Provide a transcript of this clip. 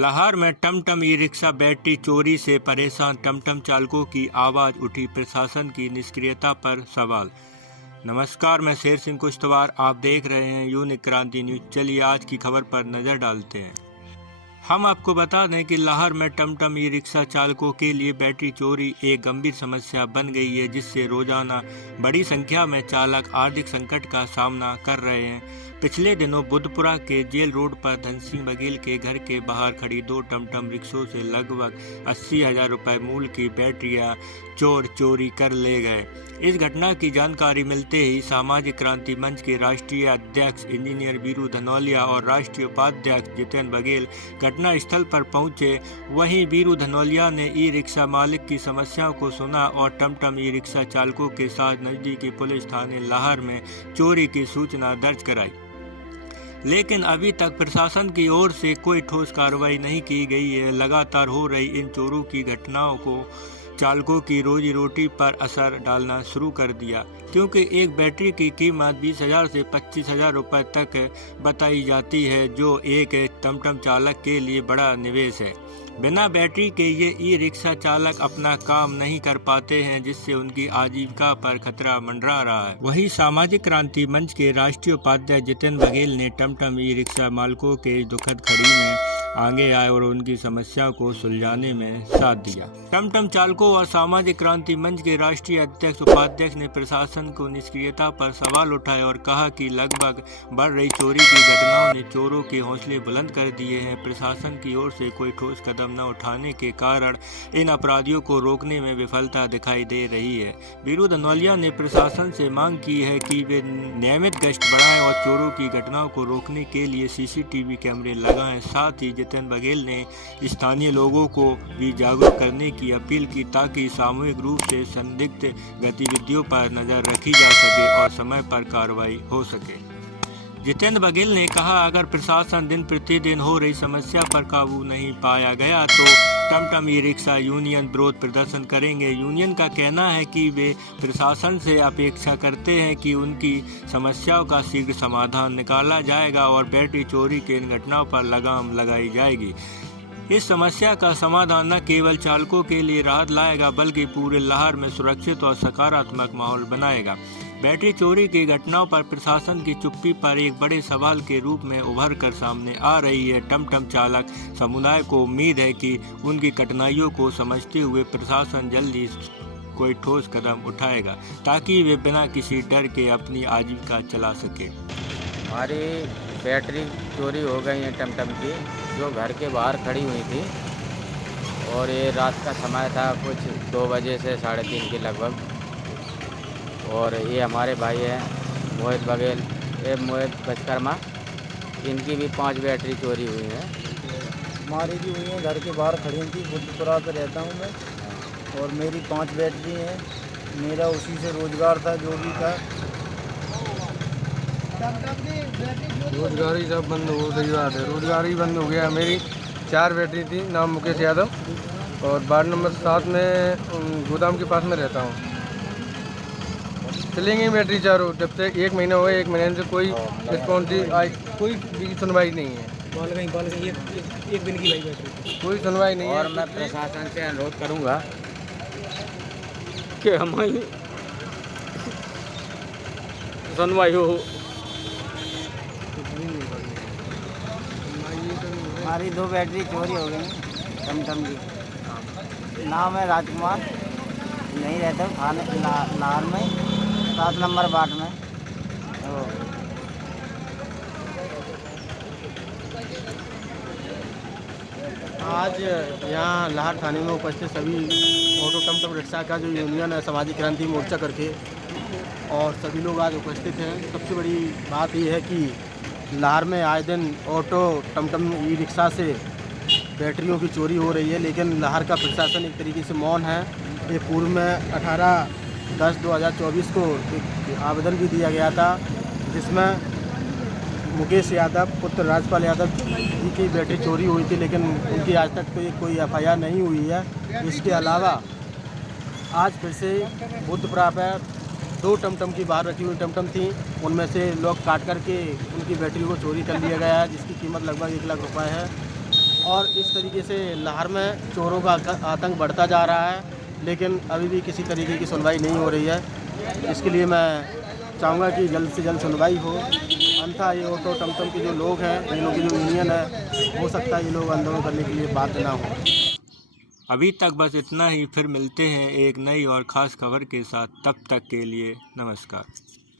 लाहौर में टमटम e rickshaw battery चोरी से परेशान टमटम चालकों की आवाज उठी, प्रशासन की निष्क्रियता पर सवाल। नमस्कार, मैं शेर सिंह कुश्तवार, आप देख रहे हैं यूनिक क्रांति न्यूज। चलिए आज की खबर पर नजर डालते हैं। हम आपको बता दें कि लाहौर में टमटम ई रिक्शा चालकों के लिए बैटरी चोरी एक गंभीर समस्या बन गई है, जिससे रोजाना बड़ी संख्या में चालक आर्थिक संकट का सामना कर रहे हैं। पिछले दिनों बुधपुरा के जेल रोड पर धन सिंह बघेल के घर के बाहर खड़ी 2 टमटम रिक्शों से लगभग 80,000 रुपये मूल्य की बैटरियां चोर चोरी कर ले गए। इस घटना की जानकारी मिलते ही सामाजिक क्रांति मंच के राष्ट्रीय अध्यक्ष इंजीनियर वीरू धनोलिया और राष्ट्रीय उपाध्यक्ष जितेंद्र बघेल घटना स्थल पर पहुंचे। वहीं वीरू धनोलिया ने ई रिक्शा मालिक की समस्याओं को सुना और टमटम ई रिक्शा चालकों के साथ नजदीकी पुलिस थाने लाहौर में चोरी की सूचना दर्ज कराई, लेकिन अभी तक प्रशासन की ओर से कोई ठोस कार्रवाई नहीं की गई है। लगातार हो रही इन चोरों की घटनाओं को चालकों की रोजी रोटी पर असर डालना शुरू कर दिया, क्योंकि एक बैटरी की कीमत 20,000 से 25,000 रुपये तक बताई जाती है, जो एक टमटम चालक के लिए बड़ा निवेश है। बिना बैटरी के ये ई रिक्शा चालक अपना काम नहीं कर पाते हैं, जिससे उनकी आजीविका पर खतरा मंडरा रहा है। वहीं सामाजिक क्रांति मंच के राष्ट्रीय उपाध्यक्ष जितेंद्र बघेल ने टमटम ई रिक्शा मालिकों के दुखद खड़ी में आगे आए और उनकी समस्याओं को सुलझाने में साथ दिया। टमटम चालकों और सामाजिक क्रांति मंच के राष्ट्रीय अध्यक्ष उपाध्यक्ष ने प्रशासन को निष्क्रियता पर सवाल उठाए और कहा कि लगभग बढ़ रही चोरी की घटनाओं ने चोरों के हौसले बुलंद कर दिए हैं। प्रशासन की ओर से कोई ठोस कदम न उठाने के कारण इन अपराधियों को रोकने में विफलता दिखाई दे रही है। वीरू धनोलिया ने प्रशासन से मांग की है कि वे नियमित गश्त बढ़ाएं और चोरों की घटनाओं को रोकने के लिए CCTV कैमरे लगाएं। साथ ही जितेंद्र बघेल ने स्थानीय लोगों को भी जागरूक करने की अपील की, ताकि सामूहिक रूप से संदिग्ध गतिविधियों पर नजर रखी जा सके और समय पर कार्रवाई हो सके। जितेंद्र बघेल ने कहा, अगर प्रशासन दिन प्रतिदिन हो रही समस्या पर काबू नहीं पाया गया तो टमटम ई रिक्शा यूनियन विरोध प्रदर्शन करेंगे। यूनियन का कहना है कि वे प्रशासन से अपेक्षा करते हैं कि उनकी समस्याओं का शीघ्र समाधान निकाला जाएगा और बैटरी चोरी के इन घटनाओं पर लगाम लगाई जाएगी। इस समस्या का समाधान न केवल चालकों के लिए राहत लाएगा, बल्कि पूरे लाहौर में सुरक्षित और सकारात्मक माहौल बनाएगा। बैटरी चोरी की घटनाओं पर प्रशासन की चुप्पी पर एक बड़े सवाल के रूप में उभर कर सामने आ रही है। टमटम चालक समुदाय को उम्मीद है कि उनकी कठिनाइयों को समझते हुए प्रशासन जल्दी कोई ठोस कदम उठाएगा, ताकि वे बिना किसी डर के अपनी आजीविका चला सके। हमारी बैटरी चोरी हो गई है टमटम की, जो घर के बाहर खड़ी हुई थी, और ये रात का समय था, कुछ 2 बजे से 3:30 के लगभग। और ये हमारे भाई हैं मोहित बघेल, ये मोहित विश्वकर्मा, इनकी भी 5 बैटरी चोरी हुई है। हमारी भी हुई है, घर के बाहर खड़ी थी। बुधपुरा पे रहता हूँ मैं, और मेरी 5 बैटरी हैं। मेरा उसी से रोजगार था, जो भी था। रोजगार ही सब बंद हो गई बात है, रोजगार ही बंद हो गया। मेरी 4 बैटरी थी, नाम मुकेश यादव, और वार्ड नंबर 7 में गोदाम के पास में रहता हूँ। चलेंगे बैटरी चारों, जब तक 1 महीना हुआ, 1 महीने से कोई रिस्पॉन्स आई, कोई भी सुनवाई नहीं है। एक दिन की बैटरी, कोई सुनवाई नहीं है। और मैं प्रशासन से अनुरोध करूँगा कि हमारी सुनवाई हो। हमारी 2 बैटरी चोरी हो गई टमटम की। नाम है राजकुमार, नहीं रहता हूँ थाने लाहौर में, 7 नंबर वार्ड में। आज यहाँ लाहौर थाने में उपस्थित सभी ऑटो टमटम रिक्शा का जो यूनियन है सामाजिक क्रांति मोर्चा करके, और सभी लोग आज उपस्थित हैं। सबसे बड़ी बात यह है कि लाहौर में आए दिन ऑटो टमटम ई रिक्शा से बैटरियों की चोरी हो रही है, लेकिन लाहौर का प्रशासन एक तरीके से मौन है। ये पूर्व में 18/10/2024 को एक आवेदन भी दिया गया था, जिसमें मुकेश यादव पुत्र राजपाल यादव जी की बैटरी चोरी हुई थी, लेकिन उनकी आज तक कोई FIR नहीं हुई है। इसके अलावा आज फिर से बुधपुरा पर 2 टमटम की बाहर रखी हुई टमटम थी, उनमें से लोग काट करके उनकी बैटरी को चोरी कर लिया गया है, जिसकी कीमत लगभग 1 लाख रुपए है। और इस तरीके से लाहौर में चोरों का आतंक बढ़ता जा रहा है, लेकिन अभी भी किसी तरीके की सुनवाई नहीं हो रही है। इसके लिए मैं चाहूँगा कि जल्द से जल्द सुनवाई हो, अन्यथा ये ऑटो टमटम के जो लोग हैं, इन लोगों की जो यूनियन है, हो सकता है ये लोग आंदोलन करने के लिए बाध्य ना हो। अभी तक बस इतना ही, फिर मिलते हैं एक नई और ख़ास खबर के साथ। तब तक के लिए नमस्कार।